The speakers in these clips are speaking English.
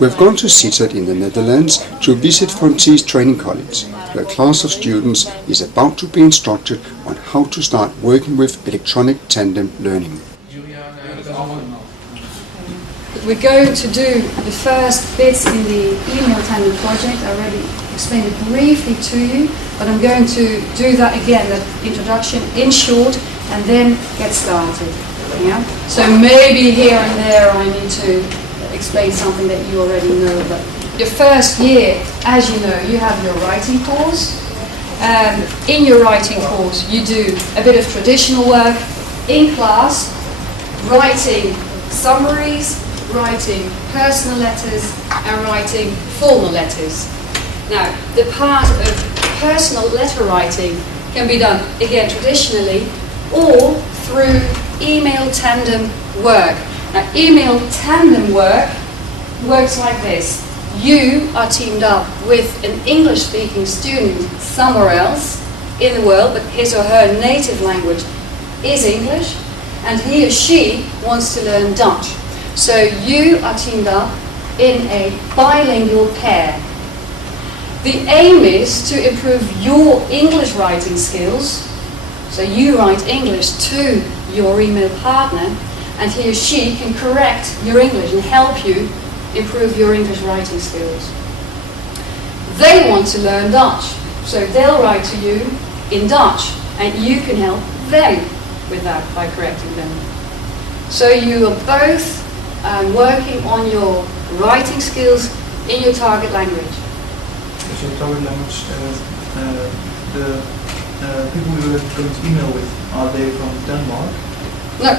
We have gone to Sittard in the Netherlands to visit Frontiers Training College, where a class of students is about to be instructed on how to start working with electronic tandem learning. We're going to do the first bits in the eTandem project. I already explained it briefly to you, but I'm going to do that again, that introduction in short, and then get started. Yeah? So maybe here and there I need to explain something that you already know, but your first year, as you know, you have your writing course. In your writing course you do a bit of traditional work in class, writing summaries, writing personal letters and writing formal letters. Now, the part of personal letter writing can be done, again, traditionally or through eTandem work. Now, eTandem work works like this. You are teamed up with an English-speaking student somewhere else in the world, but his or her native language is English, and he or she wants to learn Dutch. So you are teamed up in a bilingual pair. The aim is to improve your English writing skills. So you write English to your email partner, and he or she can correct your English and help you improve your English writing skills. They want to learn Dutch, so they'll write to you in Dutch, and you can help them with that by correcting them. So you are both working on your writing skills in your target language. Is your target language the people you are going to email with, are they from Denmark? No,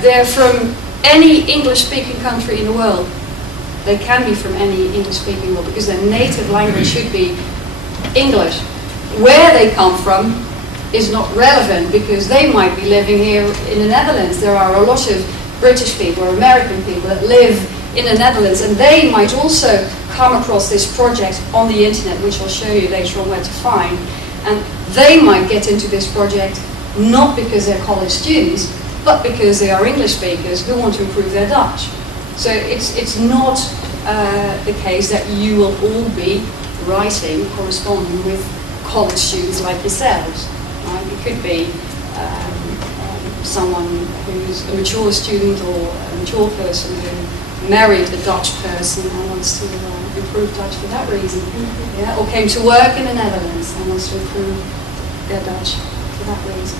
they're from any English-speaking country in the world. They can be from any English-speaking world because their native language should be English. Where they come from is not relevant because they might be living here in the Netherlands. There are a lot of British people or American people that live in the Netherlands, and they might also come across this project on the internet, which I'll show you later on where to find, and they might get into this project not because they're college students, but because they are English speakers who want to improve their Dutch. So it's not the case that you will all be writing, corresponding with college students like yourselves. Right? It could be someone who's a mature student or a mature person who married a Dutch person and wants to improve Dutch for that reason. Yeah? Or came to work in the Netherlands and wants to improve their Dutch for that reason.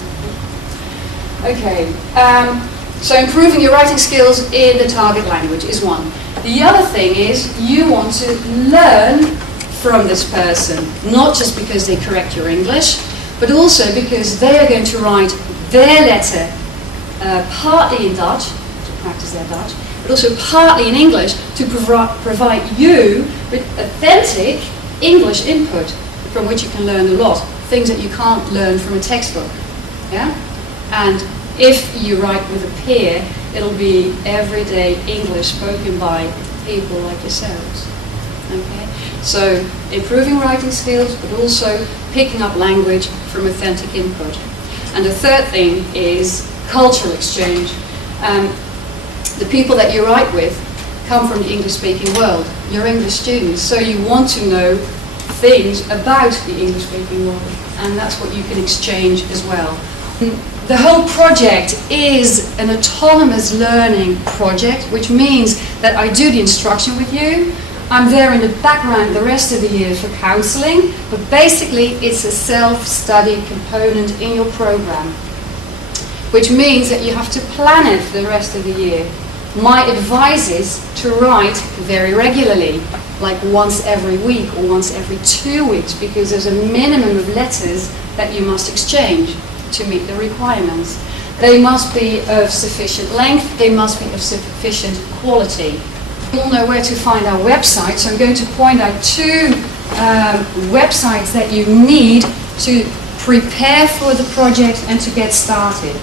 Okay, so improving your writing skills in the target language is one. The other thing is you want to learn from this person, not just because they correct your English, but also because they are going to write their letter partly in Dutch, to practice their Dutch, but also partly in English to provide you with authentic English input from which you can learn a lot, things that you can't learn from a textbook. Yeah? And if you write with a peer, it'll be everyday English spoken by people like yourselves. Okay? So improving writing skills, but also picking up language from authentic input. And the third thing is cultural exchange. The people that you write with come from the English-speaking world. You're English students, so you want to know things about the English-speaking world, and that's what you can exchange as well. The whole project is an autonomous learning project, which means that I do the instruction with you. I'm there in the background the rest of the year for counseling, but basically it's a self-study component in your program, which means that you have to plan it for the rest of the year. My advice is to write very regularly, like once every week or once every 2 weeks, because there's a minimum of letters that you must exchange to meet the requirements. They must be of sufficient length, they must be of sufficient quality. You all know where to find our website, so I'm going to point out 2 websites that you need to prepare for the project and to get started.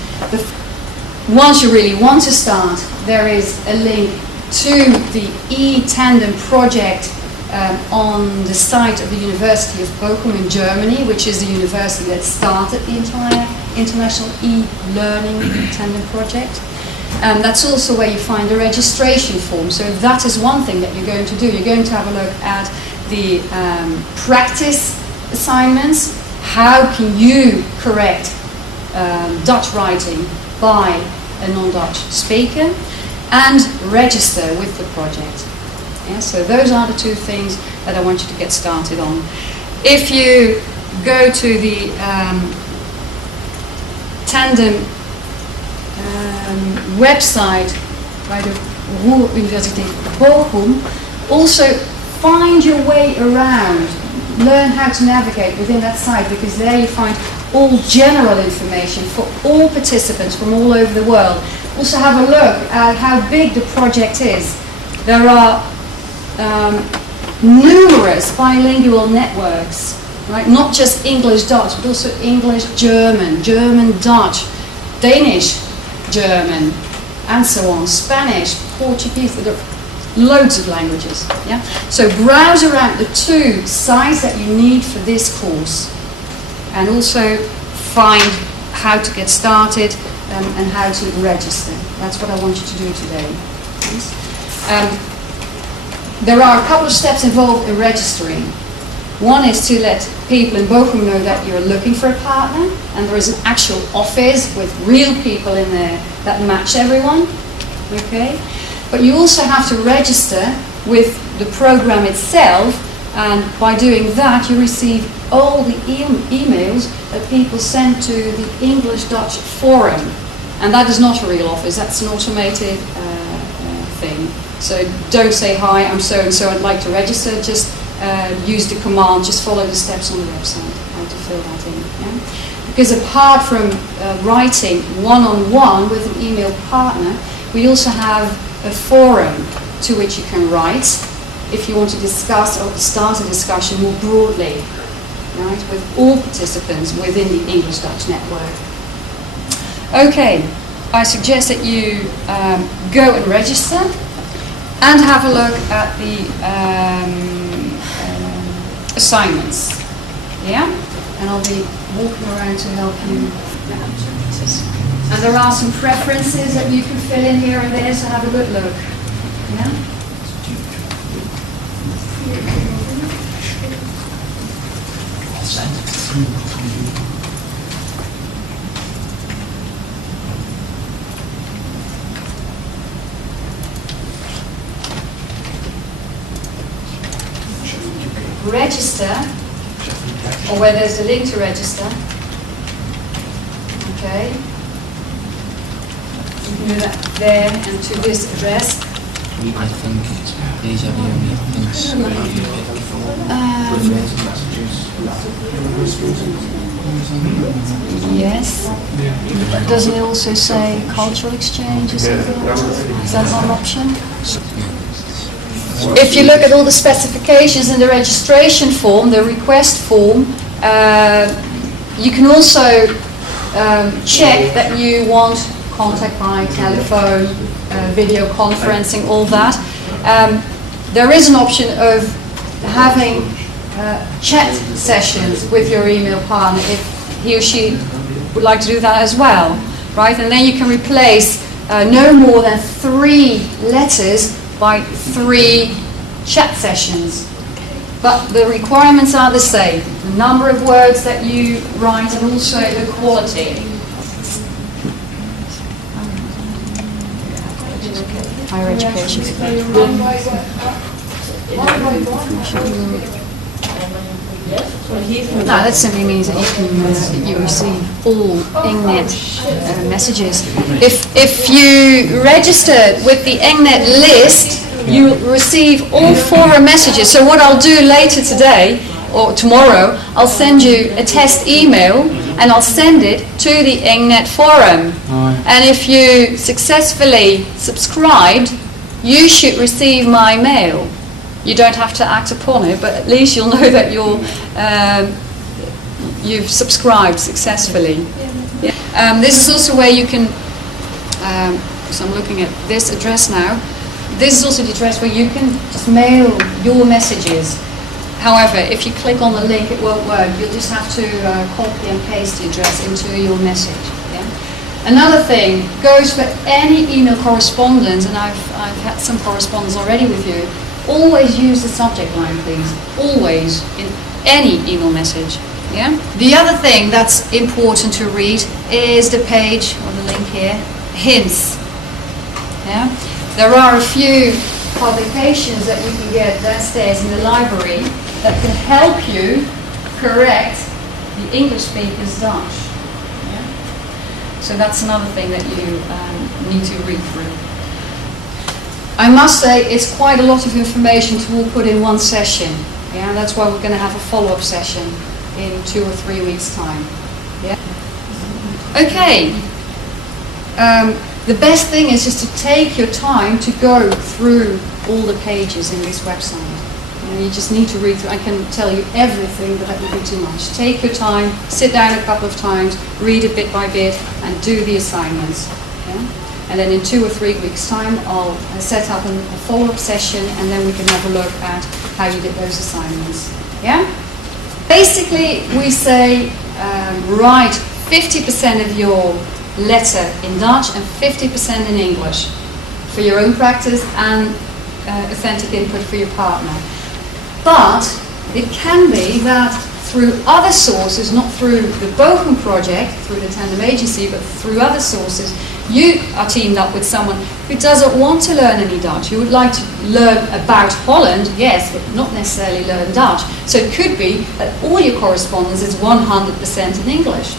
Once you really want to start, there is a link to the eTandem project on the site of the University of Bochum in Germany, which is the university that started the entire international e-learning eTandem project. That's also where you find the registration form. So that is one thing that you're going to do. You're going to have a look at the practice assignments. How can you correct Dutch writing by a non-Dutch speaker, and register with the project. Yeah, so those are the two things that I want you to get started on. If you go to the Tandem website by the Ruhr Universiteit Bochum, also find your way around, learn how to navigate within that site, because there you find all general information for all participants from all over the world. Also have a look at how big the project is. There are numerous bilingual networks, right? Not just English-Dutch, but also English-German, German-Dutch, Danish-German, and so on, Spanish, Portuguese, there are loads of languages. Yeah? So browse around the two sites that you need for this course, and also find how to get started and how to register. That's what I want you to do today. There are a couple of steps involved in registering. One is to let people in Bochum know that you're looking for a partner, and there is an actual office with real people in there that match everyone. Okay? But you also have to register with the program itself, and by doing that you receive all the emails that people send to the English-Dutch forum. And that is not a real office, that's an automated thing. So don't say, hi, I'm so-and-so, I'd like to register, just use the command, just follow the steps on the website, how to fill that in. Yeah? Because apart from writing one-on-one with an email partner, we also have a forum to which you can write if you want to discuss or start a discussion more broadly, right, with all participants within the English-Dutch network. Okay, I suggest that you go and register and have a look at the assignments. Yeah? And I'll be walking around to help you. And there are some preferences that you can fill in here and there, so have a good look. Yeah? Register, or where there's a link to register. Okay. You can do that there and to this address. I think these are the only things Yes. Doesn't it also say cultural exchange or something? Is that one option? If you look at all the specifications in the registration form, the request form, you can also check that you want contact by telephone, video conferencing, all that. There is an option of having chat sessions with your email partner if he or she would like to do that as well, right? And then you can replace no more than 3 letters by 3 chat sessions. But the requirements are the same. The number of words that you write and also the quality. Higher education. No, that simply means that you can you receive all Engnet messages. If you registered with the Engnet list, you will receive all 4 messages. So what I'll do later today or tomorrow, I'll send you a test email and I'll send it to the Engnet forum. And if you successfully subscribed, you should receive my mail. You don't have to act upon it, but at least you'll know that you've subscribed successfully. Yeah. This is also where you can, so I'm looking at this address now. This is also the address where you can just mail your messages. However, if you click on the link, it won't work. You'll just have to copy and paste the address into your message. Yeah? Another thing goes for any email correspondence, and I've had some correspondence already with you. Always use the subject line, please. Always, in any email message. Yeah. The other thing that's important to read is the page or the link here, hints. Yeah. There are a few publications that you can get downstairs in the library that can help you correct the English speaker's Dutch. So that's another thing that you need to read through. I must say it's quite a lot of information to all put in one session. Yeah, that's why we're going to have a follow-up session in 2 or 3 weeks' time. Yeah. Okay. The best thing is just to take your time to go through all the pages in this website. You just need to read through. I can tell you everything, but that would be too much. Take your time, sit down a couple of times, read it bit by bit, and do the assignments. Yeah? And then in 2 or 3 weeks' time, I'll set up a follow-up session, and then we can have a look at how you did those assignments. Yeah? Basically, we say write 50% of your letter in Dutch and 50% in English for your own practice and authentic input for your partner. But it can be that through other sources, not through the Bochum project, through the Tandem agency, but through other sources, you are teamed up with someone who doesn't want to learn any Dutch. You would like to learn about Holland, yes, but not necessarily learn Dutch. So it could be that all your correspondence is 100% in English.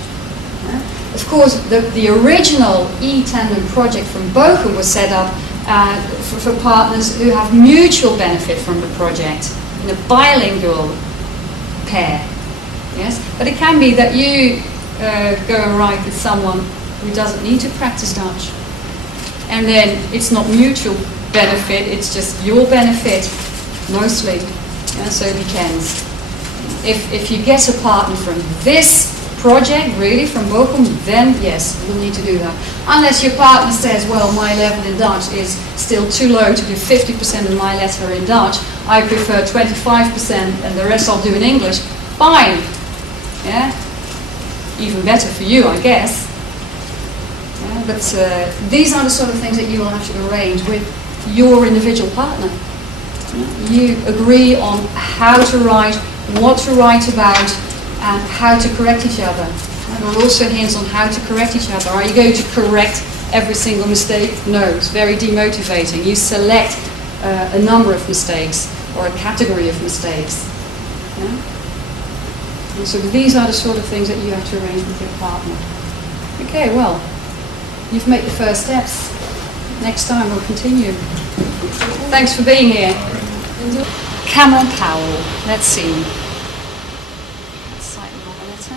Of course, the original eTandem project from Bochum was set up for partners who have mutual benefit from the project. In a bilingual pair, yes. But it can be that you go and write with someone who doesn't need to practice Dutch, and then it's not mutual benefit; it's just your benefit, mostly. Yeah, so it depends. If you get a partner from this project, really from Bochum, then yes, you'll need to do that. Unless your partner says, well, my level in Dutch is still too low to do 50% of my letter in Dutch, I prefer 25% and the rest I'll do in English, fine. Yeah? Even better for you, I guess. Yeah, but these are the sort of things that you will have to arrange with your individual partner. You agree on how to write, what to write about, and how to correct each other. And there are also hints on how to correct each other. Are you going to correct every single mistake? No, it's very demotivating. You select a number of mistakes or a category of mistakes. Yeah? And so these are the sort of things that you have to arrange with your partner. Okay, well, you've made the first steps. Next time we'll continue. Thanks for being here. Camel cowl. Let's see. Slightly more letter.